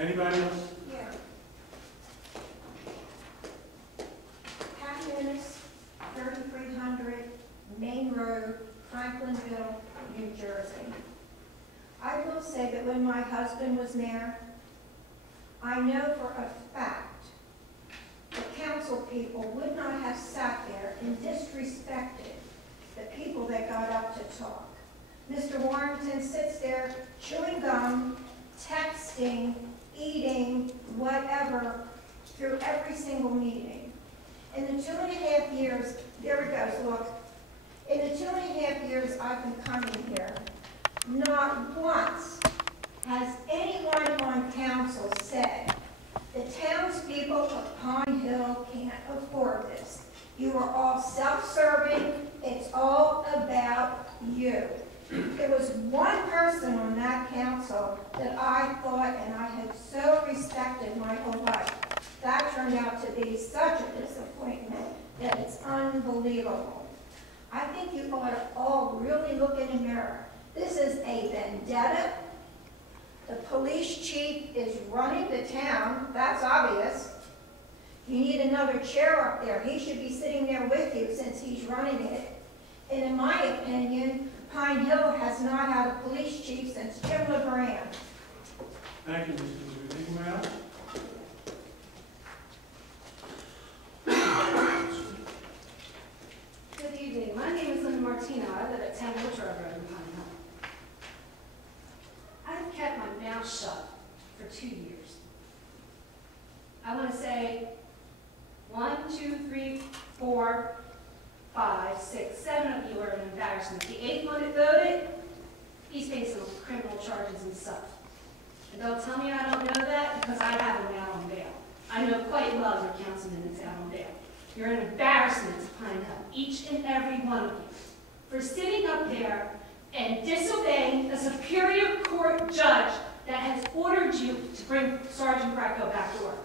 Anybody else? Yeah. Camden, 3300 Main Road, Franklinville, New Jersey. I will say that when my husband was mayor, I know for a fact the council people would not have sat there and disrespected the people that got up to talk. Mr. Warrington sits there chewing gum, texting, eating, whatever, through every single meeting. In the 2.5 years, there it goes, look. In the 2.5 years I've been coming here, not once has anyone on council said, the townspeople of Pine Hill can't afford this. You are all self-serving. It's all about you. There was one person on that council that I thought and I had so respected my whole life. That turned out to be such a disappointment that it's unbelievable. I think you ought to all really look in the mirror. This is a vendetta. The police chief is running the town. That's obvious. You need another chair up there. He should be sitting there with you since he's running it. And in my opinion, Pine Hill has not had a police chief since Jim LeGrand. Thank you, Mr. Lewis. Anyone else? Good evening. My name is Linda Martino. I live at 10 Orchard Road in Pine Hill. I've kept my mouth shut for 2 years. I want to say 1, 2, 3, 4, 5, 6, 7 of you are an embarrassment. The 8th one that voted, he's facing criminal charges and stuff. And don't tell me I don't know that, because I have him out on bail. I know quite well your councilman that's out on bail. You're an embarrassment to Pine Hill, each and every one of you, for sitting up there and disobeying a Superior Court judge that has ordered you to bring Sergeant Grieco back to work.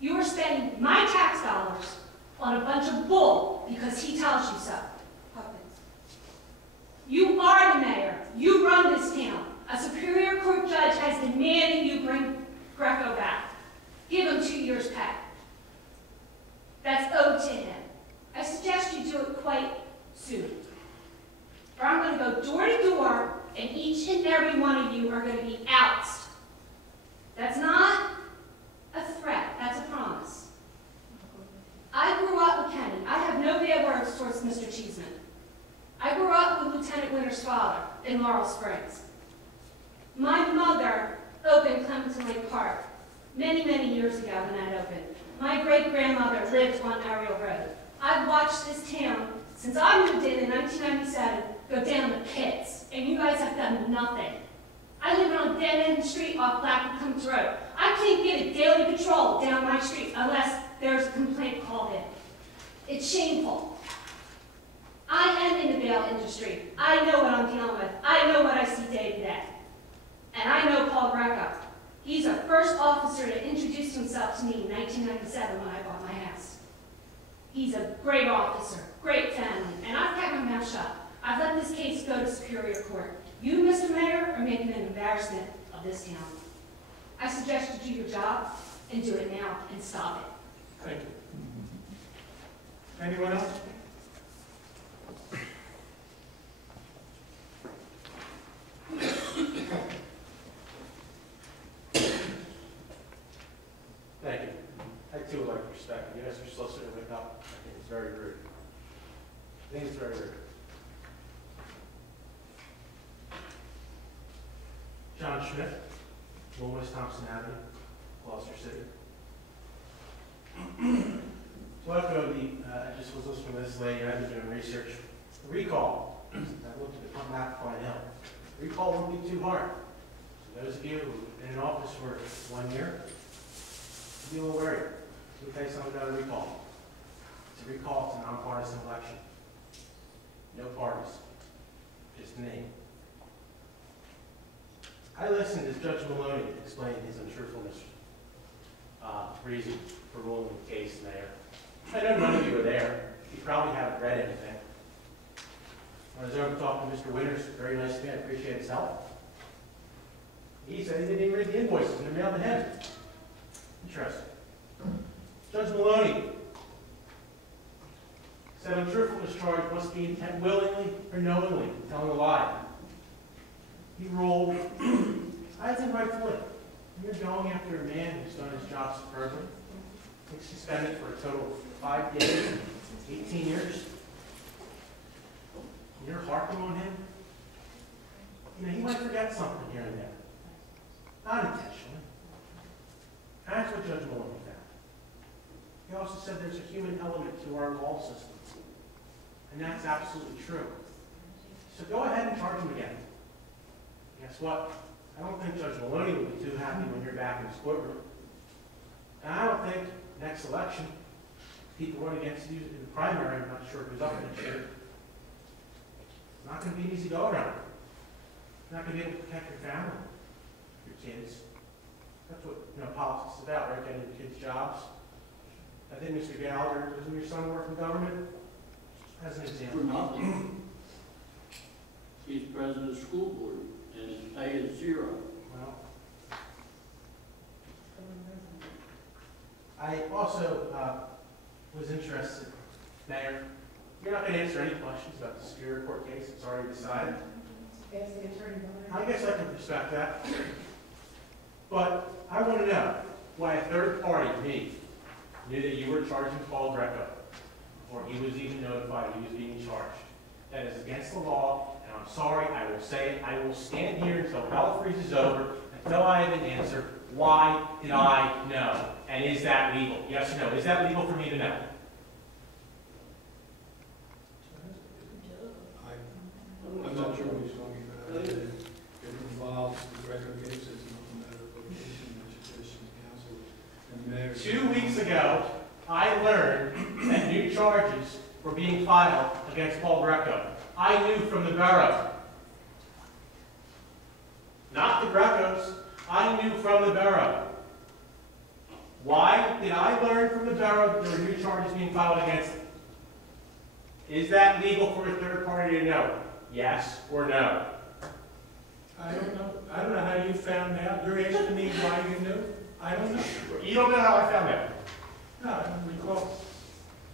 You are spending my tax dollars on a bunch of bull because he tells you so. Puppets. You are the mayor. You run this town. A Superior Court judge has demanded you bring Grieco back. Give him 2 years pay. That's owed to him. I suggest you do it quite soon. Or I'm going to go door to door, and each and every one of you are going to be outsed. That's not a threat. That's a promise. I grew up with Kenny. I have no bad words towards Mr. Cheeseman. I grew up with Lieutenant Winter's father in Laurel Springs. My mother opened Clementon Lake Park many, many years ago when that opened. My great-grandmother lived on Ariel Road. I've watched this town, since I moved in 1997, go down the pits, and you guys have done nothing. I live on a dead-end street off Blackwood Cummins Road. I can't get a daily patrol down my street unless there's a complaint called in. It's shameful. I am in the bail industry. I know what I'm dealing with. I know what I see day to day. And I know Paul Grieco. He's a first officer to introduce himself to me in 1997 when I bought my house. He's a great officer, great family, and I've kept my mouth shut. I've let this case go to Superior Court. You, Mr. Mayor, are making an embarrassment of this town. I suggest you do your job and do it now and stop it. Thank you. Anyone else? Thank you. I too would like to respect you. You asked your solicitor to wake up. I think it's very rude. I think it's very rude. John Schmidt, 1 West Thompson Avenue, Gloucester City. So after I just was listening to this lady, I've been doing research. Recall. I looked at the come back to Pine Hill. Recall won't be too hard. So those of you who have been in office for 1 year, be a little worried. Let me tell you something about a recall. It's a recall, it's a nonpartisan election. No parties, just a name. I listened as Judge Maloney explained his untruthfulness reason for ruling the case, Mayor. I know none of you were there. You probably haven't read anything. I was over talking to Mr. Winters, very nice man, I appreciate his help. He said he didn't even read the invoices and they're mailed to him. Interesting. Judge Maloney said untruthfulness charge must be intent willingly or knowingly, telling a lie. He ruled, I think rightfully. You're going after a man who's done his job superbly. He's suspended for a total of 5 days, 18 years. You're harping on him. You know, he might forget something here and there. Not intentionally. That's what Judge Maloney found. He also said there's a human element to our law system. And that's absolutely true. So go ahead and charge him again. Guess what? I don't think Judge Maloney will be too happy when you're back in his courtroom. And I don't think next election, people run against you in the primary, I'm not sure who's up next year. It's not going to be an easy go around. You're not going to be able to protect your family, your kids. That's what politics is about, right? Getting your kids jobs. I think Mr. Gallagher, doesn't your son work in government? As an example. For nothing. He's president of the school board, and his pay is 0. Well, I also was interested, Mayor, you're not going to answer any questions about the Superior Court case. It's already decided. Ask the attorney. I guess I can respect that. But I want to know why a third party, me, knew that you were charging Paul Grieco before he was even notified he was being charged. That is against the law, and I'm sorry, I will say it. I will stand here until hell freezes over, until I have an answer. Why did I know? And is that legal? Yes or no? Is that legal for me to know? I'm not sure what he's talking about. It involves the Grieco case. It's not a matter of location, education, counsel, and mayor. 2 weeks ago, I learned that new charges were being filed against Paul Grieco. I knew from the Borough. Not the Griecos. I knew from the Borough. Why did I learn from the Borough that there were new charges being filed against him? Is that legal for a third party to know? Yes or no? I don't know. I don't know how you found out. You're asking me why you knew? I don't know. You don't know how I found out. No, I don't recall.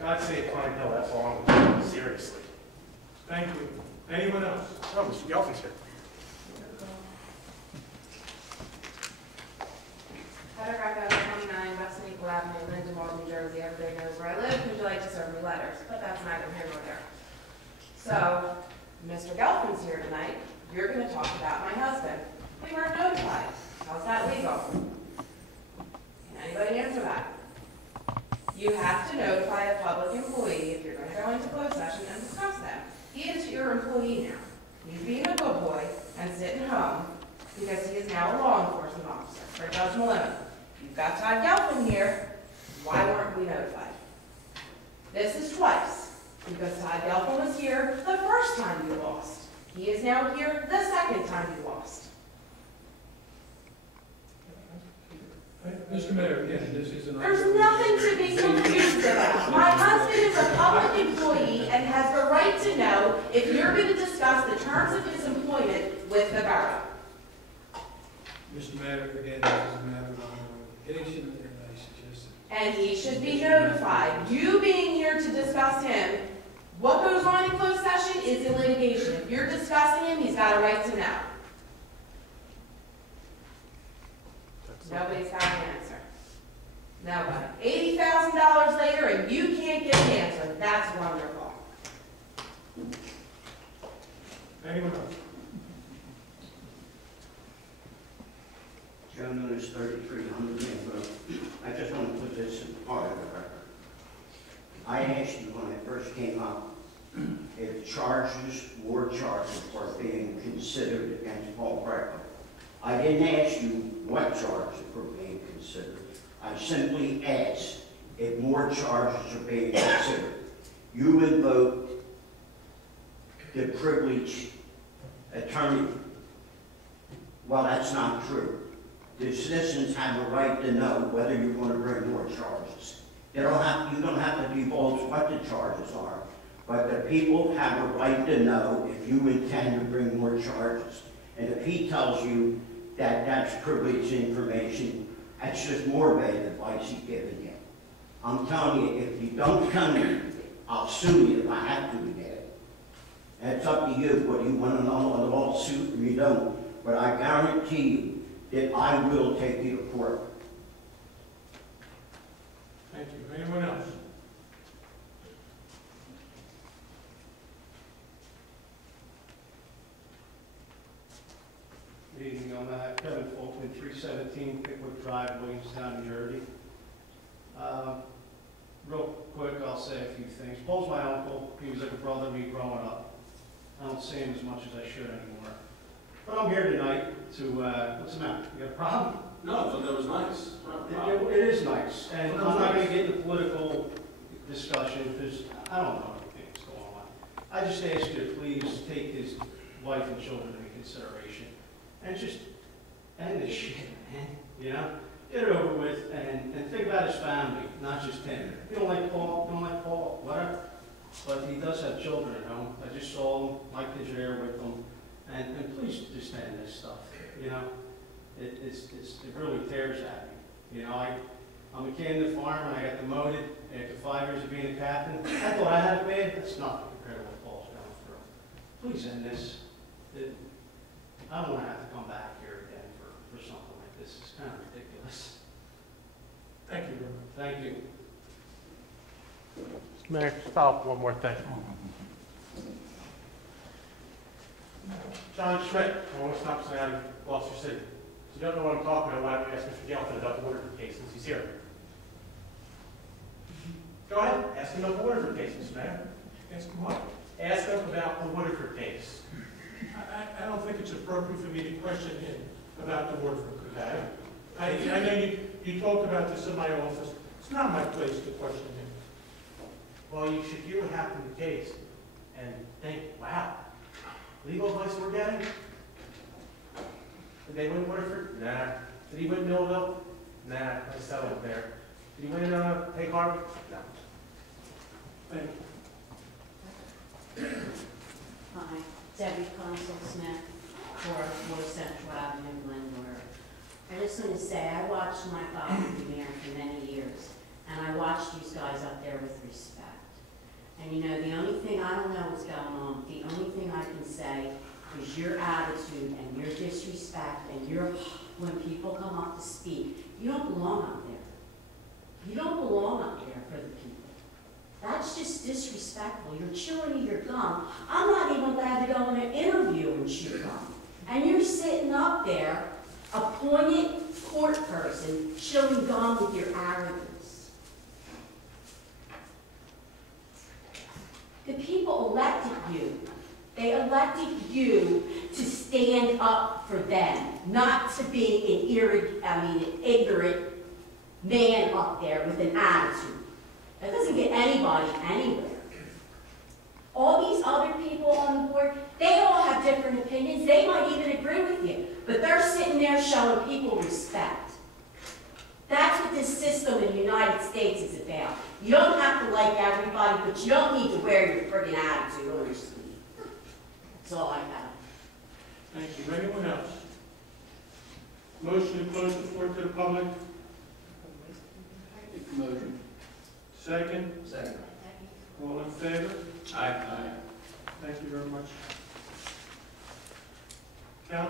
God save clientele, that's long. Seriously. Thank you. Anyone else? Oh, Mr. Gelfand's here. Heather Greco, 29 West Maple Avenue, Linden, New Jersey. Everybody knows where I live. Would you like to serve me letters? But that's neither here nor there. So, Mr. Gelfand's here tonight. You're going to talk about my husband. We weren't notified. How's that legal? Can anybody answer that? You have to notify a public employee if you're going to go into closed session and discuss them. He is your employee now. He's being a good boy and sitting home because he is now a law enforcement officer for Judge Maloney. You've got Todd Gelfand here. Why weren't we notified? This is twice because Todd Gelfand was here the first time you lost. He is now here the second time you lost. Mr. Mayor, again, this is an... There's nothing to be confused about. My husband is a public employee and has the right to know if you're going to discuss the terms of his employment with the borough. Mr. Mayor, again, this is a matter of litigation, and I suggested... And he should be notified. You being here to discuss him, what goes on in closed session is in litigation. If you're discussing him, he's got a right to know. Nobody's got an answer. Nobody. $80,000 later and you can't get an answer. That's wonderful. Anyone else? Joe Nunes, 3300 Main Road. I just want to put this in part of the record. I asked you when it first came up if war charges were being considered against Paul Grieco. I didn't ask you what charges were being considered. I simply asked if more charges are being considered. You invoked the privileged attorney. Well, that's not true. The citizens have a right to know whether you're going to bring more charges. You don't have to divulge what the charges are, but the people have a right to know if you intend to bring more charges. And if he tells you that that's privileged information. That's just more bad advice he's giving you. I'm telling you, if you don't come here, I'll sue you if I have to again. That's up to you, whether you want to know a lawsuit or you don't. But I guarantee you that I will take you to court. Thank you. Anyone else? Good evening, I'm Kevin Folkman, 317 Pickwood Drive, Williamstown, New Jersey. Real quick, I'll say a few things. Paul's my uncle. He was like a brother to me growing up. I don't see him as much as I should anymore. But I'm here tonight to, what's the matter? You got a problem? No, I thought that was nice. It is nice, and I'm not going to get into political discussion because I don't know what's going on. I just ask you to please take his wife and children into consideration and just end this shit, man. You know, get it over with and think about his family, not just him. You don't like Paul, whatever. But he does have children at home. I just saw him. My kids are there with him, and please just end this stuff. You know. It really tears at me. You know, I'm a Camden farmer and I got demoted after 5 years of being a captain. I thought I had it bad. That's nothing compared to what Paul's going through. Please end this. I don't want to have to come back here again for something like this. It's kind of ridiculous. Thank you very much. Thank you. Mayor, just follow up one more thing. John Schmidt, Lawrence Thompson out of Gloucester City. If you don't know what I'm talking about, why don't you ask Mr. Gelfin about the Waterford case since he's here? Go ahead, ask him about the Waterford case, Mr. Mayor. Ask him what? Ask him about the Waterford case. I don't think it's appropriate for me to question him about the Waterford case. Okay? I know you talked about this in my office. It's not my place to question him. Well, you should hear what happened in the case and think, wow, legal advice we're getting? Did they win Waterford? Nah. Did he win Millville? Nah, I settled there. Did he win Egg Harbor? No. Thank you. Hi, Debbie Consul Smith for North Central Avenue, Glenmore. I just want to say, I watched my father be mayor for many years, and I watched these guys up there with respect. And you know, the only thing, I don't know what's going on, the only thing I can say is your attitude and your disrespect and when people come up to speak, you don't belong up there. You don't belong up there for the people. That's just disrespectful. You're chewing your gum. I'm not even allowed to go in an interview and chew gum. And you're sitting up there, appointed court person, chewing gum with your arrogance. The people elected you. They elected you to stand up for them, not to be an ignorant man up there with an attitude. That doesn't get anybody anywhere. All these other people on the board, they all have different opinions. They might even agree with you, but they're sitting there showing people respect. That's what this system in the United States is about. You don't have to like everybody, but you don't need to wear your friggin' attitude on your sleeve. That's all I have. Thank you. Anyone else? Motion to close the floor to the public? Make the motion. Second? Second. All in favor? Aye. Thank you very much.